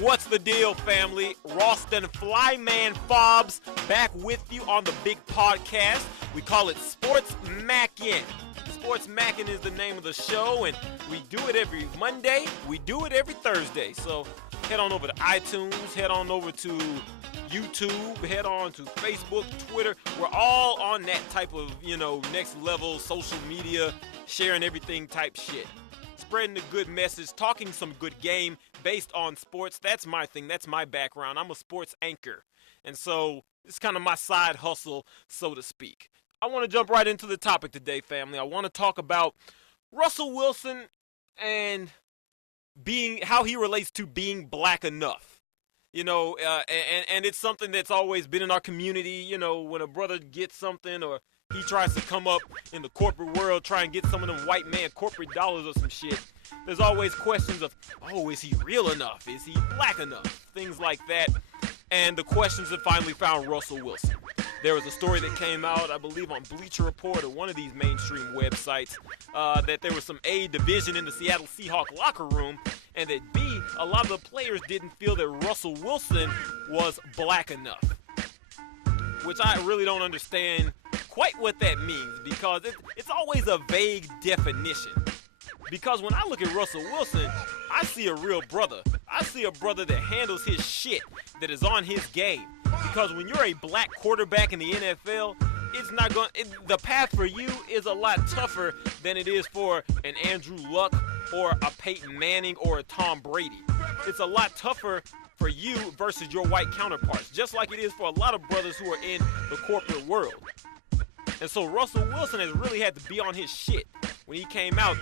What's the deal, family? Ralston Flyman Fobbs back with you on the big podcast. We call it SportsMackin. SportsMackin is the name of the show, and we do it every Monday. We do it every Thursday. So head on over to iTunes, head on over to YouTube, head on to Facebook, Twitter. We're all on that type of, next level social media, sharing everything type shit. Spreading the good message, talking some good game based on sports. That's my thing. That's my background. I'm a sports anchor. And so it's kind of my side hustle, so to speak. I want to jump right into the topic today, family. I want to talk about Russell Wilson and how he relates to being black enough. And it's something that's always been in our community. When a brother gets something or he tries to come up in the corporate world, try and get some of them white man corporate dollars or some shit, there's always questions of, is he real enough? Is he black enough? Things like that. And the questions that finally found Russell Wilson. There was a story that came out, I believe, on Bleacher Report or one of these mainstream websites, that there was some A division in the Seattle Seahawks locker room, and that B, a lot of the players didn't feel that Russell Wilson was black enough. Which I really don't understand quite what that means, because it's always a vague definition. Because when I look at Russell Wilson, I see a real brother. I see a brother that handles his shit, that is on his game. Because when you're a black quarterback in the NFL, the path for you is a lot tougher than it is for an Andrew Luck or a Peyton Manning or a Tom Brady. It's a lot tougher for you versus your white counterparts, just like it is for a lot of brothers who are in the corporate world. And so Russell Wilson has really had to be on his shit. When he came out,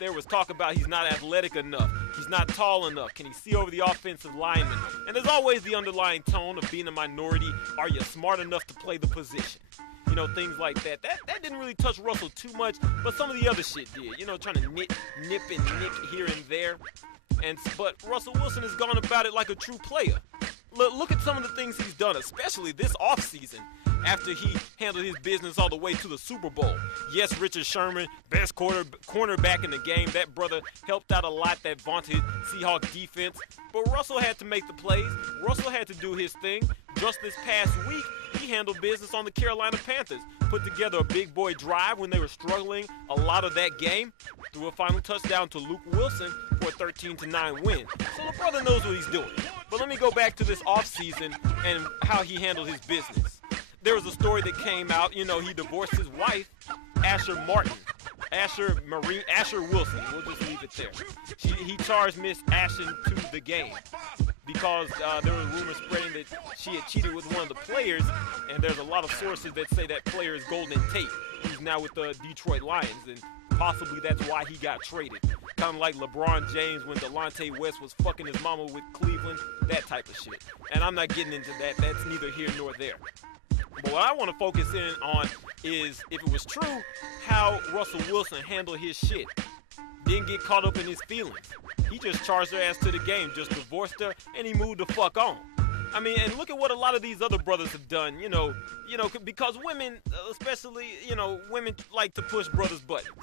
there was talk about he's not athletic enough, he's not tall enough, can he see over the offensive lineman? And there's always the underlying tone of being a minority. Are you smart enough to play the position? Things like that. That didn't really touch Russell too much, but some of the other shit did. Trying to nip and nick here and there. But Russell Wilson has gone about it like a true player. Look at some of the things he's done, especially this offseason, after he handled his business all the way to the Super Bowl. Yes, Richard Sherman, best cornerback in the game. That brother helped out a lot, that vaunted Seahawks defense. But Russell had to make the plays. Russell had to do his thing. Just this past week, he handled business on the Carolina Panthers. Put together a big boy drive when they were struggling a lot of that game. Threw a final touchdown to Luke Wilson for a 13-9 win. So the brother knows what he's doing. But let me go back to this offseason and how he handled his business. There was a story that came out, he divorced his wife, Asher Wilson. We'll just leave it there. He charged Miss Ashton to the game because there was rumors spreading that she had cheated with one of the players, and there's a lot of sources that say that player is Golden Tate, who's now with the Detroit Lions, and possibly that's why he got traded. Kind of like LeBron James when Delonte West was fucking his mama with Cleveland, that type of shit. And I'm not getting into that. That's neither here nor there. But what I want to focus in on is, if it was true, how Russell Wilson handled his shit. Didn't get caught up in his feelings. He just charged her ass to the game, just divorced her, and he moved the fuck on. I mean, and look at what a lot of these other brothers have done, because women, especially, women like to push brothers' buttons.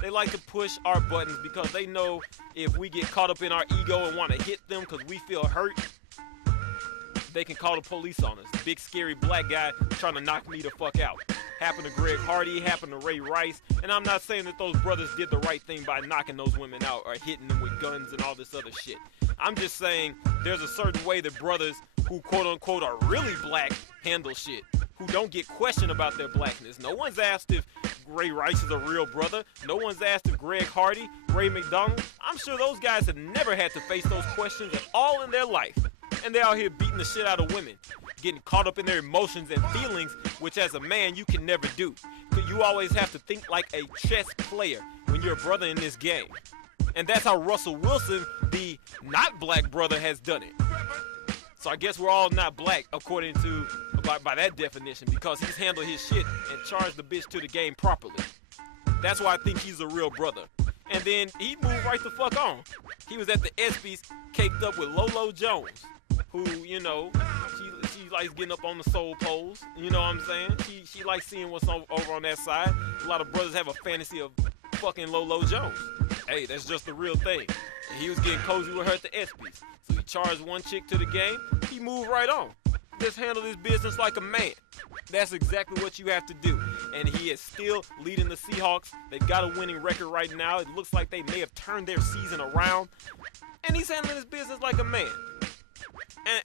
They like to push our buttons because they know if we get caught up in our ego and want to hit them because we feel hurt, they can call the police on us. Big scary black guy trying to knock me the fuck out. Happened to Greg Hardy, happened to Ray Rice, and I'm not saying that those brothers did the right thing by knocking those women out or hitting them with guns and all this other shit. I'm just saying there's a certain way that brothers who quote unquote are really black handle shit, who don't get questioned about their blackness. No one's asked if Ray Rice is a real brother. No one's asked if Greg Hardy, Ray McDonald. I'm sure those guys have never had to face those questions at all in their life. And they're out here beating the shit out of women, getting caught up in their emotions and feelings, which as a man you can never do. Because you always have to think like a chess player when you're a brother in this game. And that's how Russell Wilson, the not black brother, has done it. So I guess we're all not black according to, by that definition, because he's handled his shit and charged the bitch to the game properly. That's why I think he's a real brother. And then he moved right the fuck on. He was at the ESPYs caked up with Lolo Jones, who, she likes getting up on the soul poles. You know what I'm saying? She likes seeing what's over on that side. A lot of brothers have a fantasy of fucking Lolo Jones. Hey, that's just the real thing. And he was getting cozy with her at the ESPYs. So He charged one chick to the game. He moved right on. Just handle his business like a man. That's exactly what you have to do. And he is still leading the Seahawks. They've got a winning record right now. It looks like they may have turned their season around. And he's handling his business like a man.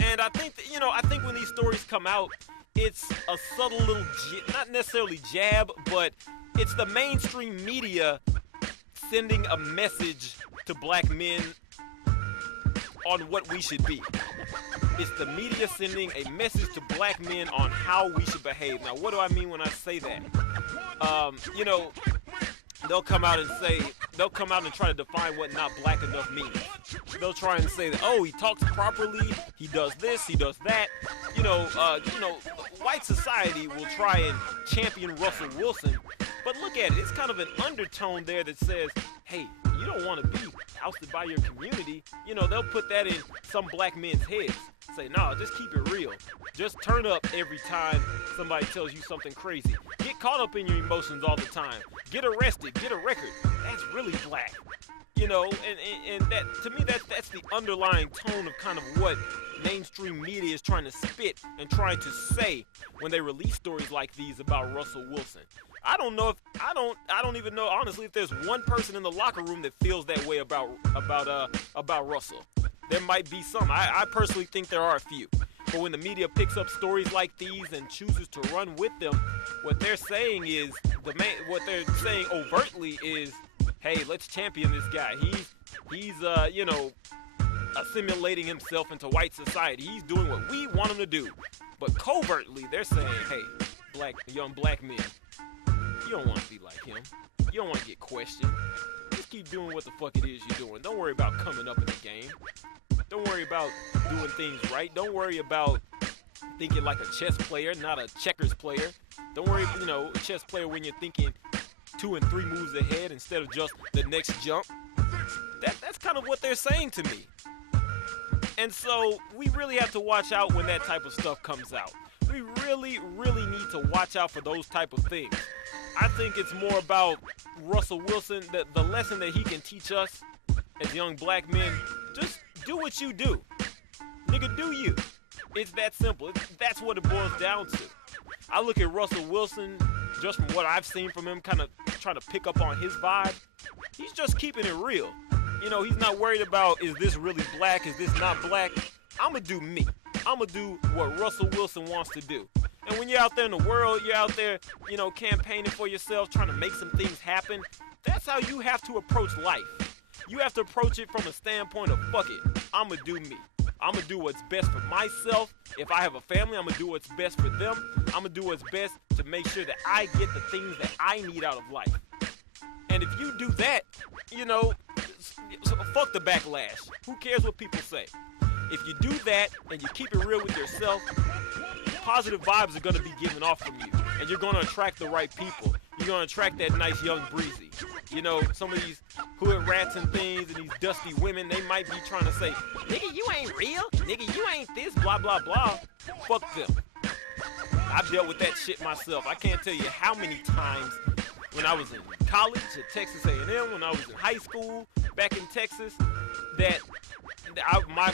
And I think that, I think when these stories come out, it's a subtle little, not necessarily jab, but it's the mainstream media sending a message to black men on what we should be. It's the media sending a message to black men on how we should behave. Now, what do I mean when I say that? They'll come out and try to define what not black enough means. They'll try and say that, oh, he talks properly, he does this, he does that. White society will try and champion Russell Wilson, but look at it. It's kind of an undertone there that says, hey, you don't want to be ousted by your community. They'll put that in some black men's heads. Say, no, just keep it real. Just turn up every time somebody tells you something crazy. Get caught up in your emotions all the time. Get arrested. Get a record. That's really black. And that, to me, that's the underlying tone of kind of what mainstream media is trying to spit and trying to say when they release stories like these about Russell Wilson. I don't even know, honestly, if there's one person in the locker room that feels that way about Russell. There might be some. I personally think there are a few. But when the media picks up stories like these and chooses to run with them, what they're saying is, what they're saying overtly is, hey, let's champion this guy. He's assimilating himself into white society. He's doing what we want him to do. But covertly, they're saying, hey, young black men, you don't want to be like him. You don't want to get questioned. Just keep doing what the fuck it is you're doing. Don't worry about coming up in the game. Don't worry about doing things right. Don't worry about thinking like a chess player, not a checkers player. Don't worry, a chess player when you're thinking 2 and 3 moves ahead instead of just the next jump. That's kind of what they're saying to me. And so we really have to watch out when that type of stuff comes out. We really, really need to watch out for those type of things. I think it's more about Russell Wilson, the lesson that he can teach us as young black men. Just do what you do. Nigga, do you. It's that simple. That's what it boils down to. I look at Russell Wilson, just from what I've seen from him, kind of trying to pick up on his vibe. He's just keeping it real. He's not worried about, is this really black? Is this not black? I'm going to do me. I'm going to do what Russell Wilson wants to do. And when you're out there in the world, you're out there, campaigning for yourself, trying to make some things happen, that's how you have to approach life. You have to approach it from a standpoint of, fuck it, I'm going to do me. I'm going to do what's best for myself. If I have a family, I'm going to do what's best for them. I'm going to do what's best to make sure that I get the things that I need out of life. And if you do that, fuck the backlash. Who cares what people say? If you do that and you keep it real with yourself, positive vibes are going to be given off from you. And you're going to attract the right people. You're going to attract that nice young breezy. Some of these hood rats and things and these dusty women, they might be trying to say, nigga, you ain't real. Nigga, you ain't this, blah, blah, blah. Fuck them. I've dealt with that shit myself. I can't tell you how many times when I was in college at Texas A&M, when I was in high school back in Texas, that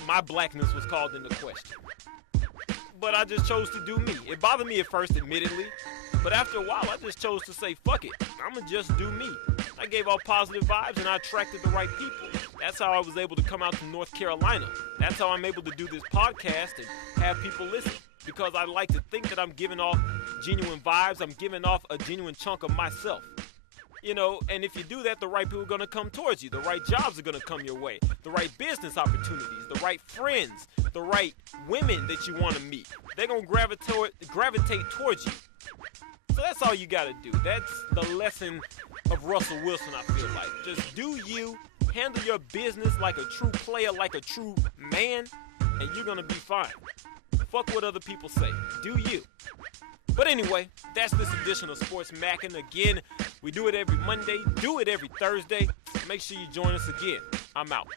my blackness was called into question. But I just chose to do me. It bothered me at first, admittedly. But after a while, I just chose to say, fuck it. I'm going to just do me. I gave off positive vibes and I attracted the right people. That's how I was able to come out to North Carolina. That's how I'm able to do this podcast and have people listen. Because I like to think that I'm giving off genuine vibes. I'm giving off a genuine chunk of myself. And if you do that, the right people are going to come towards you. The right jobs are going to come your way. The right business opportunities, the right friends, the right women that you want to meet. They're going to gravitate towards you. So that's all you got to do. That's the lesson of Russell Wilson, I feel like. Just do you, handle your business like a true player, like a true man, and you're going to be fine. Fuck what other people say. Do you. But anyway, that's this edition of SportsMackin. Again, we do it every Monday, do it every Thursday. Make sure you join us again. I'm out.